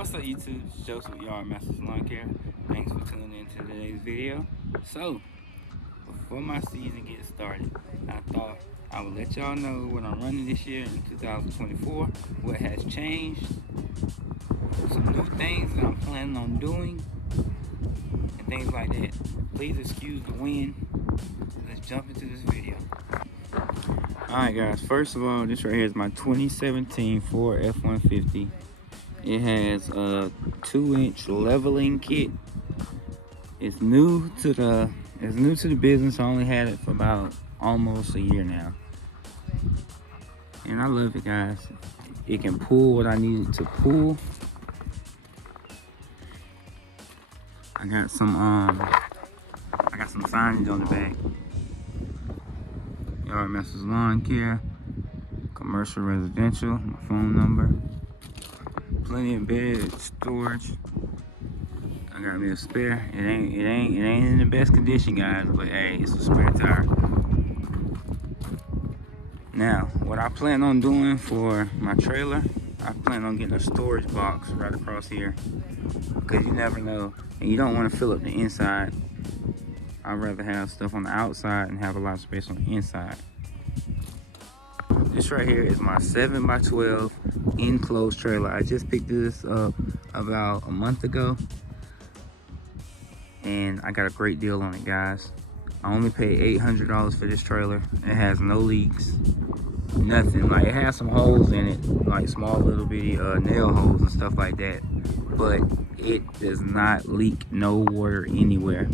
What's up YouTube, it's Joseph with Yardmasters Lawn Care. Thanks for tuning in to today's video. So, before my season gets started, I thought I would let y'all know what I'm running this year in 2024, what has changed, some new things that I'm planning on doing, and things like that. Please excuse the wind. Let's jump into this video. Alright guys, first of all, this right here is my 2017 Ford F-150. It has a 2-inch leveling kit. It's new to the business. I only had it for about almost a year now, and I love it, guys. It can pull what I need it to pull. I got some signage on the back. Yardmasters Lawn Care, commercial, residential. My phone number. Plenty of bed storage. I got me a spare. It ain't in the best condition, guys, but hey, it's a spare tire. Now, what I plan on doing for my trailer, I plan on getting a storage box right across here, because you never know, and you don't want to fill up the inside. I'd rather have stuff on the outside and have a lot of space on the inside. This right here is my 7x12 enclosed trailer. I just picked this up about a month ago, and I got a great deal on it, guys. I only paid $800 for this trailer. It has no leaks, nothing. Like, it has some holes in it, like small little bitty nail holes and stuff like that, but it does not leak no water anywhere.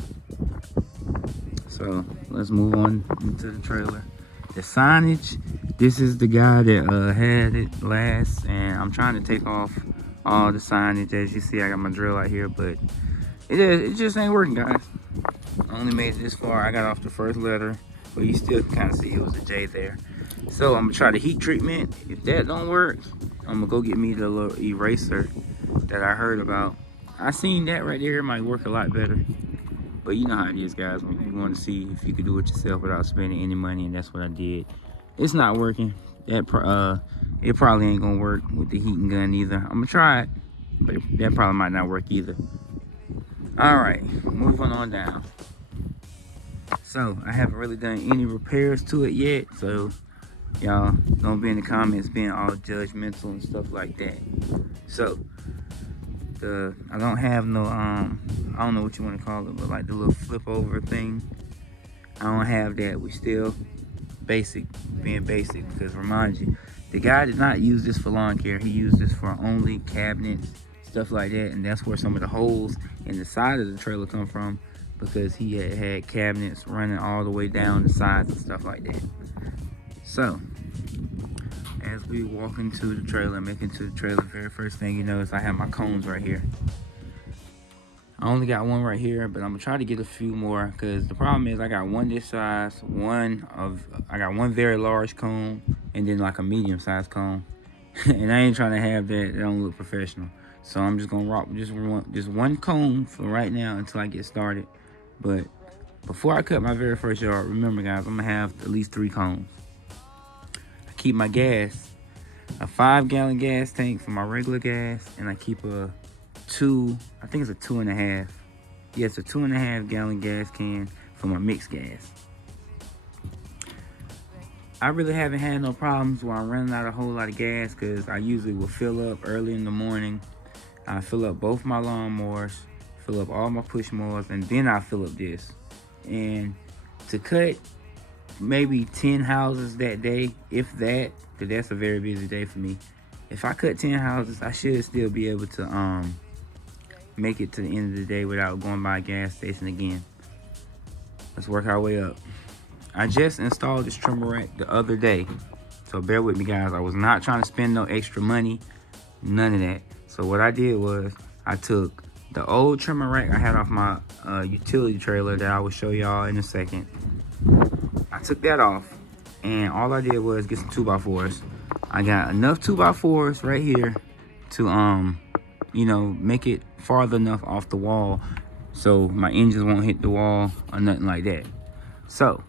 So let's move on into the trailer. The signage, this is the guy that had it last, and I'm trying to take off all the signage. As you see, I got my drill out here, but it just ain't working, guys. I only made it this far. I got off the first letter, but you still can kind of see it was a J there. So I'm gonna try the heat treatment. If that don't work, I'm gonna go get me the little eraser that I heard about. I seen that right there. It might work a lot better. But you know how it is, guys, when you want to see if you can do it yourself without spending any money, and that's what I did. It's not working. It probably ain't gonna work with the heating gun either. I'm gonna try it, but that probably might not work either. All right, moving on down. So I haven't really done any repairs to it yet, so y'all don't be in the comments being all judgmental and stuff like that. So I don't have no I don't know what you want to call it, but like the little flip over thing, I don't have that. We still being basic, because remind you, the guy did not use this for lawn care. He used this for only cabinets, stuff like that, and that's where some of the holes in the side of the trailer come from, because he had cabinets running all the way down the sides and stuff like that. So as we walk into the trailer, make into the trailer, very first thing you notice, I have my cones right here. I only got one right here, but I'm gonna try to get a few more, because the problem is I got one this size, I got one very large cone, and then like a medium sized cone. And I ain't trying to have that. It don't look professional. So I'm just gonna rock just one cone for right now until I get started. But before I cut my very first yard, remember, guys, I'm gonna have at least 3 cones. I keep my gas, a 5-gallon gas tank for my regular gas, and I keep a I think it's a 2.5. Yeah, it's a 2.5-gallon gas can for my mixed gas. I really haven't had no problems where I'm running out a whole lot of gas, because I usually will fill up early in the morning. I fill up both my lawnmowers, fill up all my push mowers, and then I fill up this. And to cut maybe 10 houses that day, if that, because that's a very busy day for me. If I cut 10 houses, I should still be able to make it to the end of the day without going by a gas station again. Let's work our way up. I just installed this trimmer rack the other day, so bear with me, guys. I was not trying to spend no extra money, none of that. So what I did was I took the old trimmer rack I had off my utility trailer that I will show y'all in a second. I took that off, and all I did was get some 2x4s. I got enough 2x4s right here to you know, make it farther enough off the wall so my engines won't hit the wall or nothing like that. So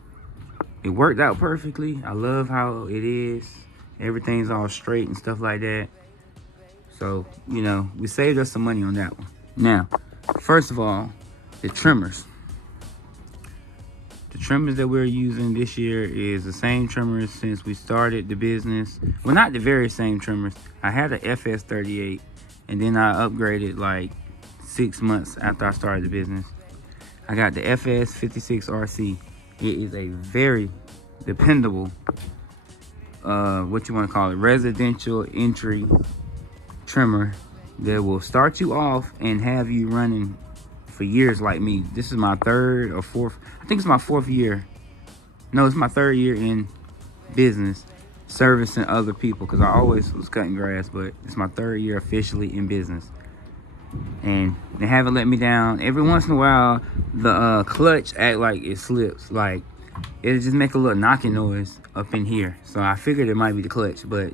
it worked out perfectly. I love how it is. Everything's all straight and stuff like that. So, you know, we saved us some money on that one. Now, first of all, the trimmers. The trimmers that we're using this year is the same trimmers since we started the business. Well, not the very same trimmers. I had an FS38 and then I upgraded like 6 months after I started the business. I got the FS56RC. It is a very dependable, what you want to call it, residential entry trimmer that will start you off and have you running for years like me. This is my third or fourth, I think it's my fourth year. No, it's my third year in business servicing other people, because I always was cutting grass, but it's my third year officially in business. And they haven't let me down. Every once in a while, the clutch act like it slips. Like, it'll just make a little knocking noise up in here. So I figured it might be the clutch, but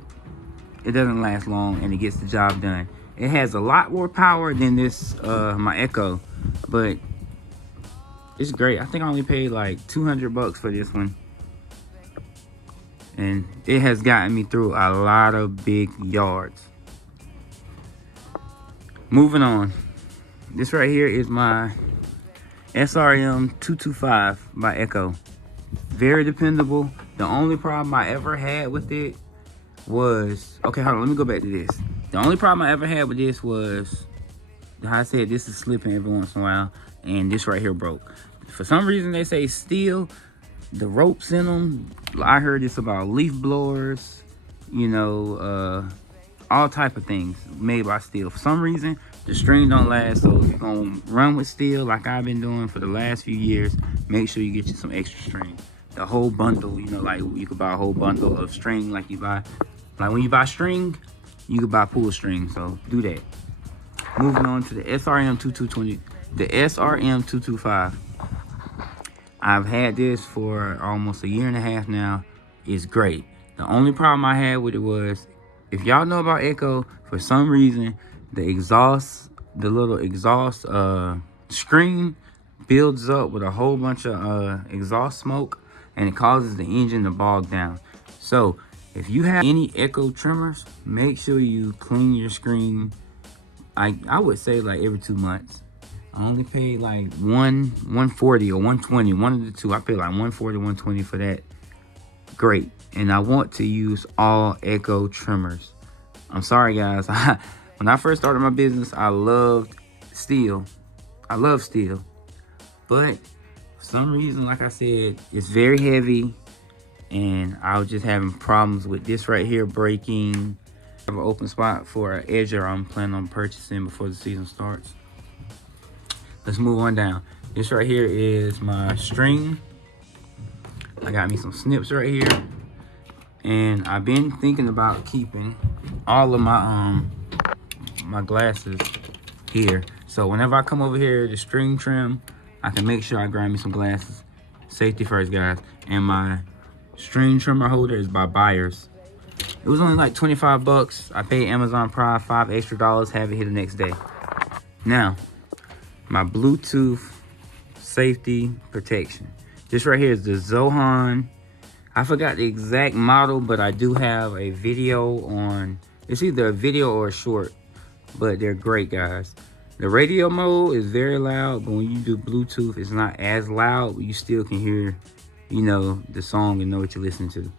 it doesn't last long and it gets the job done. It has a lot more power than this, my Echo, but it's great. I think I only paid like 200 bucks for this one. And it has gotten me through a lot of big yards. Moving on. This right here is my SRM 225 by Echo. Very dependable. The only problem I ever had with it was, okay, hold on, let me go back to this. The only problem I ever had with this was, how I said, this is slipping every once in a while, and this right here broke. For some reason, they say steel, the ropes in them, I heard this about leaf blowers, you know, all type of things made by steel. For some reason, the string don't last, so if you're gonna run with steel like I've been doing for the last few years, make sure you get you some extra string. The whole bundle, you know, like you could buy a whole bundle of string like you buy, like when you buy string, you could buy pull string, so do that. Moving on to the SRM 2220, the SRM 225. I've had this for almost a year and a half now. It's great. The only problem I had with it was, if y'all know about Echo, for some reason, the exhaust, the little exhaust screen builds up with a whole bunch of exhaust smoke, and it causes the engine to bog down. So if you have any Echo trimmers, make sure you clean your screen. I would say like every 2 months. I only paid like $140 or $120, one of the two. I paid like $140, $120 for that. Great. And I want to use all Echo trimmers. I'm sorry guys, when I first started my business, I loved steel. I love steel, but for some reason, like I said, it's very heavy, and I was just having problems with this right here breaking. I have an open spot for an edger I'm planning on purchasing before the season starts. Let's move on down. This right here is my string. I got me some snips right here, and I've been thinking about keeping all of my my glasses here. So whenever I come over here to string trim, I can make sure I grab me some glasses. Safety first, guys. And my string trimmer holder is by Buyers. It was only like 25 bucks. I paid Amazon Prime $5 extra, have it here the next day. Now, my Bluetooth safety protection. This right here is the Zohan. I forgot the exact model, but I do have a video on, it's either a video or a short, but they're great, guys. The radio mode is very loud, but when you do Bluetooth, it's not as loud, but you still can hear, you know, the song and know what you're listening to.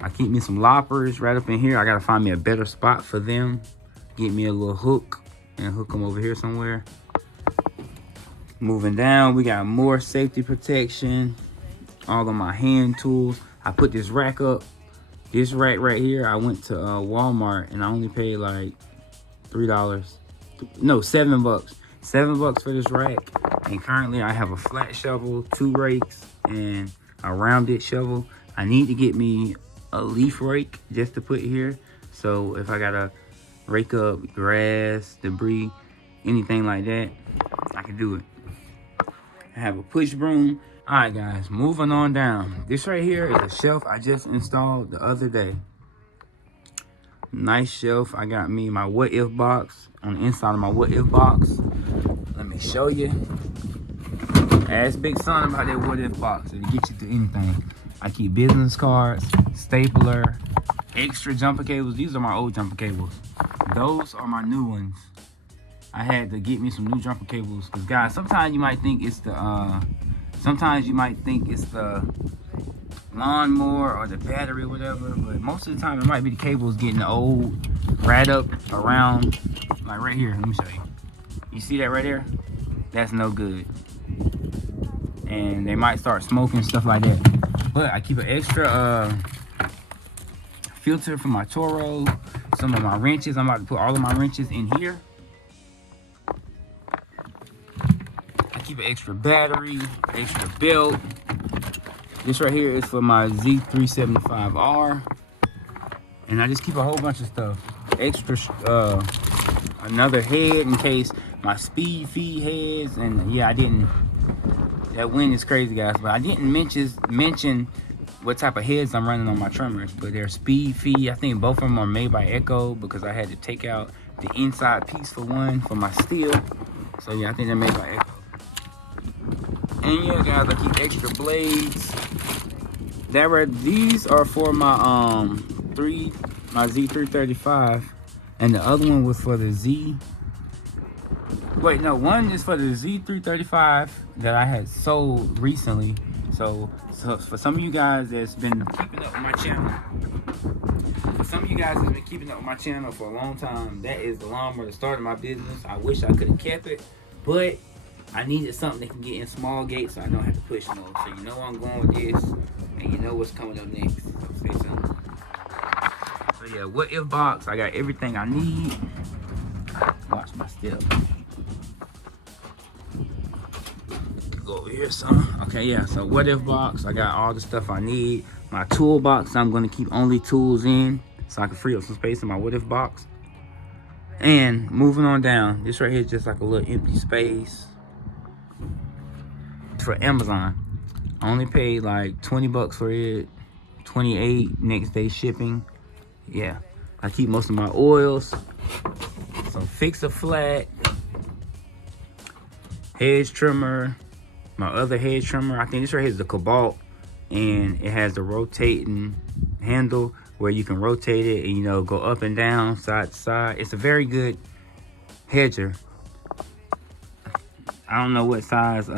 I keep me some loppers right up in here. I gotta find me a better spot for them. Get me a little hook and hook them over here somewhere. Moving down, we got more safety protection. All of my hand tools. I put this rack up. This rack right here, I went to Walmart and I only paid like $3. No, $7 bucks. $7 for this rack. And currently I have a flat shovel, 2 rakes, and a rounded shovel. I need to get me a leaf rake just to put here. So if I gotta rake up grass, debris, anything like that, I can do it. I have a push broom. All right, guys, moving on down. This right here is a shelf I just installed the other day. Nice shelf. I got me my what if box. On the inside of my what if box, let me show you. Ask Big Son about that what if box. It'll get you through anything. I keep business cards, stapler, extra jumper cables. These are my old jumper cables. Those are my new ones. I had to get me some new jumper cables because, guys, sometimes you might think it's the lawnmower or the battery or whatever, but most of the time it might be the cables getting old, right up around, like right here. Let me show you. You see that right there? That's no good. And they might start smoking, stuff like that. But I keep an extra filter for my Toro, some of my wrenches. I'm about to put all of my wrenches in here. I keep an extra battery, extra belt. This right here is for my Z375R. And I just keep a whole bunch of stuff. Extra, another head in case my speed feed heads. And yeah, I didn't, that wind is crazy, guys, but I didn't mention what type of heads I'm running on my trimmers, but they're speed feed. I think both of them are made by Echo because I had to take out the inside piece for one for my steel. So yeah, I think they're made by Echo. And yeah, guys, I keep extra blades. These are for my my Z335, and the other one was for the Wait, no, one is for the Z335 that I had sold recently. So for some of you guys that's been keeping up with my channel, for a long time, that is the lawnmower that started my business. I wish I could have kept it, but I needed something that can get in small gates so I don't have to push mode. So you know where I'm going with this, and you know what's coming up next. So stay tuned. So yeah, what if box? I got everything I need. Watch my step. Go over here, son. Okay, yeah. So what if box? I got all the stuff I need. My toolbox, I'm gonna keep only tools in so I can free up some space in my what if box. And moving on down, this right here is just like a little empty space for Amazon. I only paid like 20 bucks for it, 28 next day shipping. Yeah, I keep most of my oils, some Fix-A-Flat, hedge trimmer, my other hedge trimmer. I think this right here is the Cobalt, and it has the rotating handle where you can rotate it and, you know, go up and down, side to side. It's a very good hedger. I don't know what size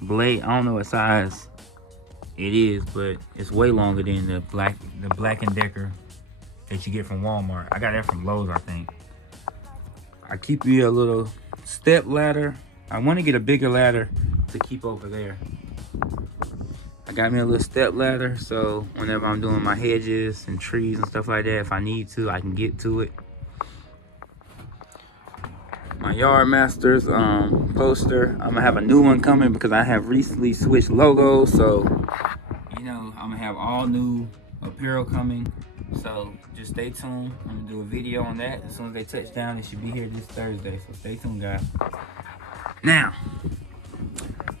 blade, I don't know what size it is, but it's way longer than the Black & Decker that you get from Walmart. I got that from Lowe's, I think. I keep me a little step ladder. I want to get a bigger ladder to keep over there. I got me a little step ladder, so whenever I'm doing my hedges and trees and stuff like that, if I need to, I can get to it. My Yardmasters poster, I'm gonna have a new one coming because I have recently switched logos, so you know I'm gonna have all new apparel coming. So just stay tuned. I'm gonna do a video on that as soon as they touch down. It should be here this Thursday, so stay tuned, guys. Now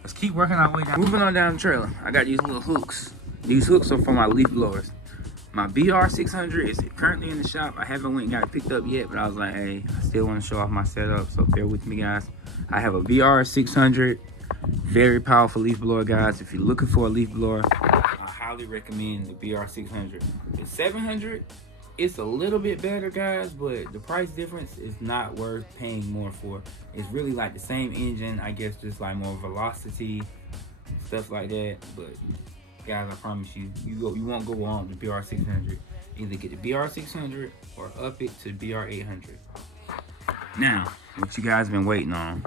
let's keep working our way down. Moving on down the trailer, I got these little hooks. These hooks are for my leaf blowers. My BR600 is currently in the shop. I haven't went and got it picked up yet, but I was like, hey, I still want to show off my setup, so bear with me, guys. I have a BR600, very powerful leaf blower, guys. If you're looking for a leaf blower, I highly recommend the BR600. The 700, it's a little bit better, guys, but the price difference is not worth paying more for. It's really like the same engine, I guess, just like more velocity, stuff like that, but guys, I promise you, you won't go wrong with the BR600. Either get the BR600 or up it to BR800. Now, what you guys been waiting on?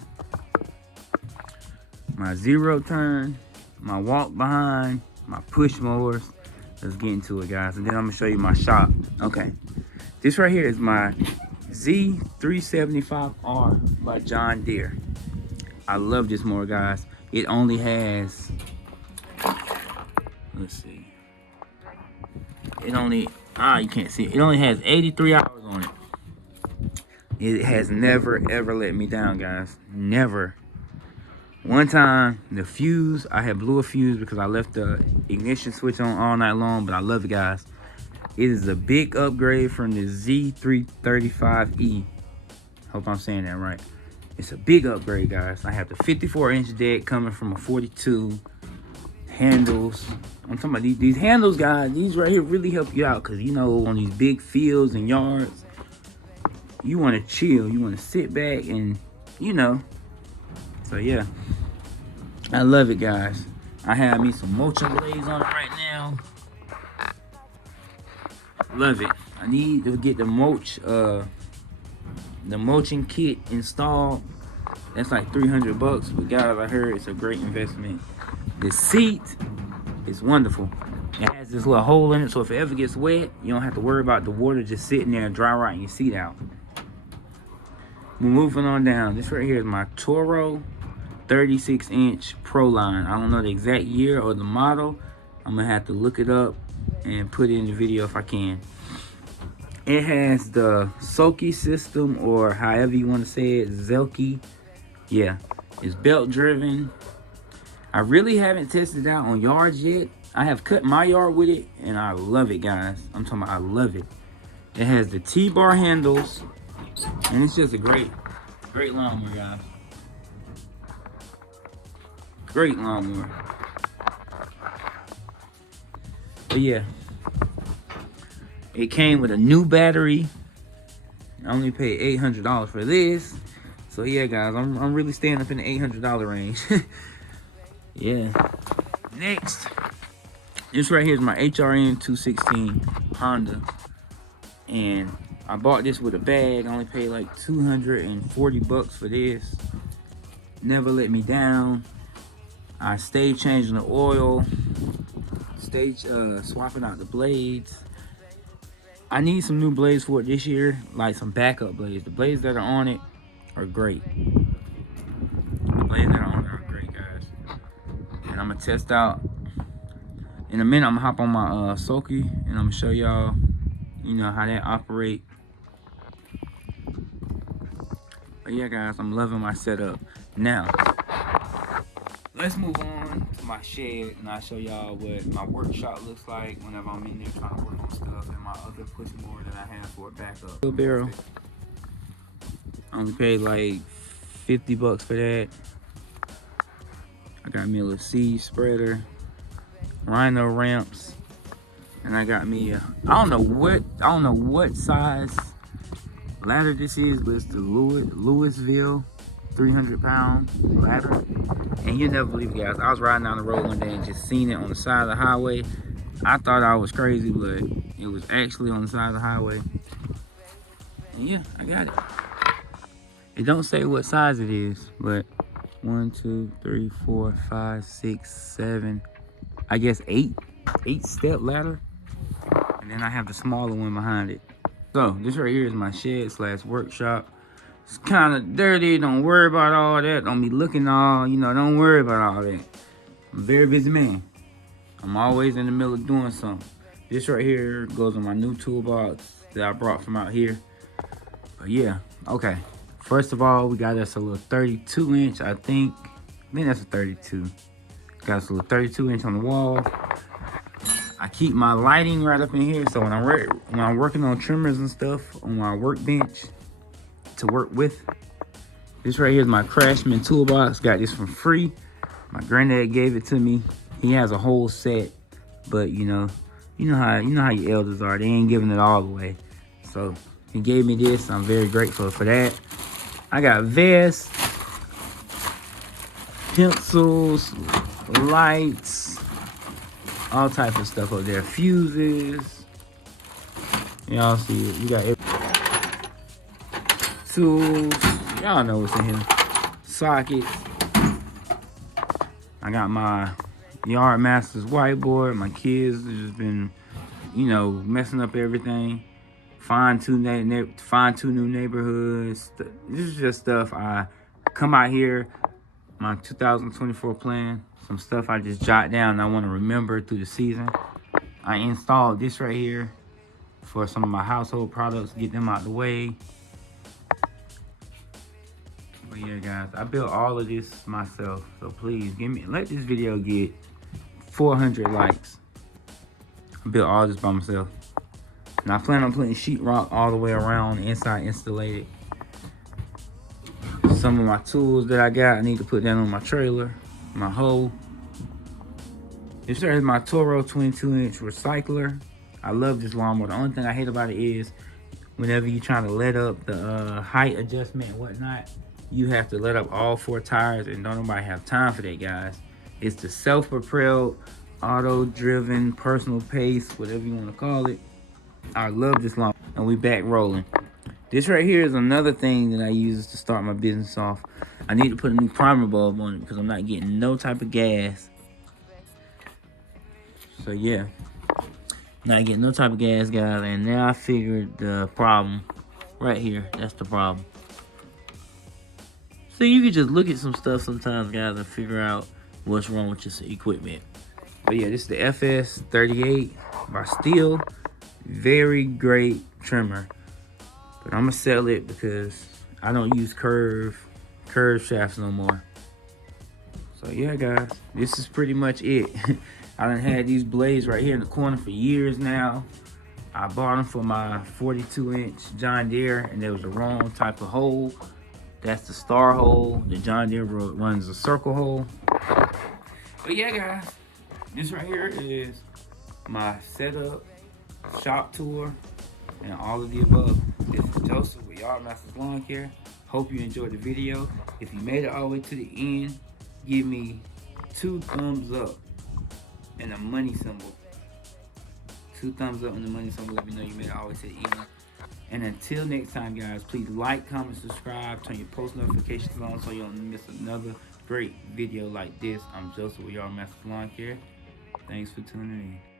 My zero turn, my walk behind, my push mowers. Let's get into it, guys, and then I'm gonna show you my shop. Okay, this right here is my Z375R by John Deere. I love this mower, guys. It only has, let's see, it only, you can't see it. It only has 83 hours on it. It has never ever let me down, guys. Never. One time, the fuse, I had blew a fuse because I left the ignition switch on all night long, but I love it, guys. It is a big upgrade from the Z335E. Hope I'm saying that right. It's a big upgrade, guys. I have the 54-inch deck coming from a 42. handles. I'm talking about these handles, guys. These right here really help you out, because you know, on these big fields and yards, you want to chill, you want to sit back, and you know. So yeah, I love it, guys. I have me some mulching blades on it right now. Love it. I need to get the mulching kit installed. That's like 300 bucks, but guys, I heard it's a great investment. The seat is wonderful. It has this little hole in it, so if it ever gets wet, you don't have to worry about the water just sitting there and dry rotting your seat out. We're moving on down. This right here is my Toro 36-inch Pro line. I don't know the exact year or the model. I'm gonna have to look it up and put it in the video if I can. It has the Soki system, or however you want to say it, Zelky. Yeah, it's belt driven. I really haven't tested it out on yards yet. I have cut my yard with it, and I love it, guys. I'm talking about I love it. It has the T-bar handles, and it's just a great lawnmower, guys. Great lawnmower. But yeah, it came with a new battery. I only paid $800 for this. So yeah, guys, I'm really staying up in the $800 range. Yeah. Next, this right here is my HRN 216 Honda, and I bought this with a bag. I only paid like 240 bucks for this. Never let me down. I stayed changing the oil, stayed swapping out the blades. I need some new blades for it this year, like some backup blades. The blades that are on it are great. The blades that are on it are great, guys. And I'm gonna test out in a minute. I'm gonna hop on my Soki, and I'm gonna show y'all, you know, how that operate. But yeah, guys, I'm loving my setup. Now, let's move on to my shed, and I'll show y'all what my workshop looks like whenever I'm in there trying to work on stuff, and my other pushing board that I have for a backup. Wheelbarrow. I only paid like 50 bucks for that. I got me a little seed spreader, rhino ramps, and I got me a, I don't know what size ladder this is, but it's the Louisville 300-pound ladder. And you never believe it, guys. I was riding down the road one day and just seen it on the side of the highway. I thought I was crazy, but it was actually on the side of the highway. And yeah, I got it. It don't say what size it is, but 1, 2, 3, 4, 5, 6, 7, I guess 8 step ladder. And then I have the smaller one behind it. So this right here is my shed / workshop. It's kind of dirty. Don't worry about all that. Don't be looking all, you know, don't worry about all that. I'm a very busy man. I'm always in the middle of doing something. This right here goes in my new toolbox that I brought from out here. But yeah, okay. First of all, we got us a little 32-inch, I think that's a 32. Got us a little 32-inch on the wall. I keep my lighting right up in here, so when I'm working on trimmers and stuff on my workbench to work with. This right here is my Craftsman toolbox. Got this for free. My granddad gave it to me. He has a whole set, but you know how your elders are. They ain't giving it all away. So he gave me this. I'm very grateful for that. I got vests, pencils, lights, all type of stuff up there. Fuses. Y'all see it. You got tools. Y'all know what's in here. Sockets. I got my Yardmasters whiteboard. My kids have just been, you know, messing up everything. Find two new neighborhoods. This is just stuff I come out here, my 2024 plan, some stuff I just jot down and I want to remember through the season. I installed this right here for some of my household products, get them out the way. But yeah, guys, I built all of this myself, so please let this video get 400 likes. I built all this by myself. And I plan on putting sheetrock all the way around the inside installated. Some of my tools that I got, I need to put that on my trailer, my hoe. This right is my Toro 22-inch recycler. I love this lawnmower. The only thing I hate about it is whenever you're trying to let up the height adjustment and whatnot, you have to let up all 4 tires, and don't nobody have time for that, guys. It's the self-propelled, auto-driven, personal pace, whatever you want to call it. I love this lawnmower, and we back rolling. This right here is another thing that I use to start my business off. I need to put a new primer bulb on it because I'm not getting no type of gas. So yeah, not getting no type of gas, guys. And now I figured the problem right here. That's the problem. So you can just look at some stuff sometimes, guys, and figure out what's wrong with your equipment. But yeah, this is the FS38 by Steel. Very great trimmer. But I'm gonna sell it because I don't use curve shafts no more. So yeah, guys, this is pretty much it. I done had these blades right here in the corner for years now. I bought them for my 42-inch John Deere, and there was the wrong type of hole. That's the star hole. The John Deere runs a circle hole. But yeah, guys, this right here is my setup, shop tour, and all of the above. This is Joseph with Yardmasters Lawn Care. Hope you enjoyed the video. If you made it all the way to the end, give me 2 thumbs up and a money symbol. 2 thumbs up and the money symbol. Let me know you made it all the way to the end. And until next time, guys, please like, comment, subscribe, turn your post notifications on so you don't miss another great video like this. I'm Joseph with Yardmasters Lawn Care. Thanks for tuning in.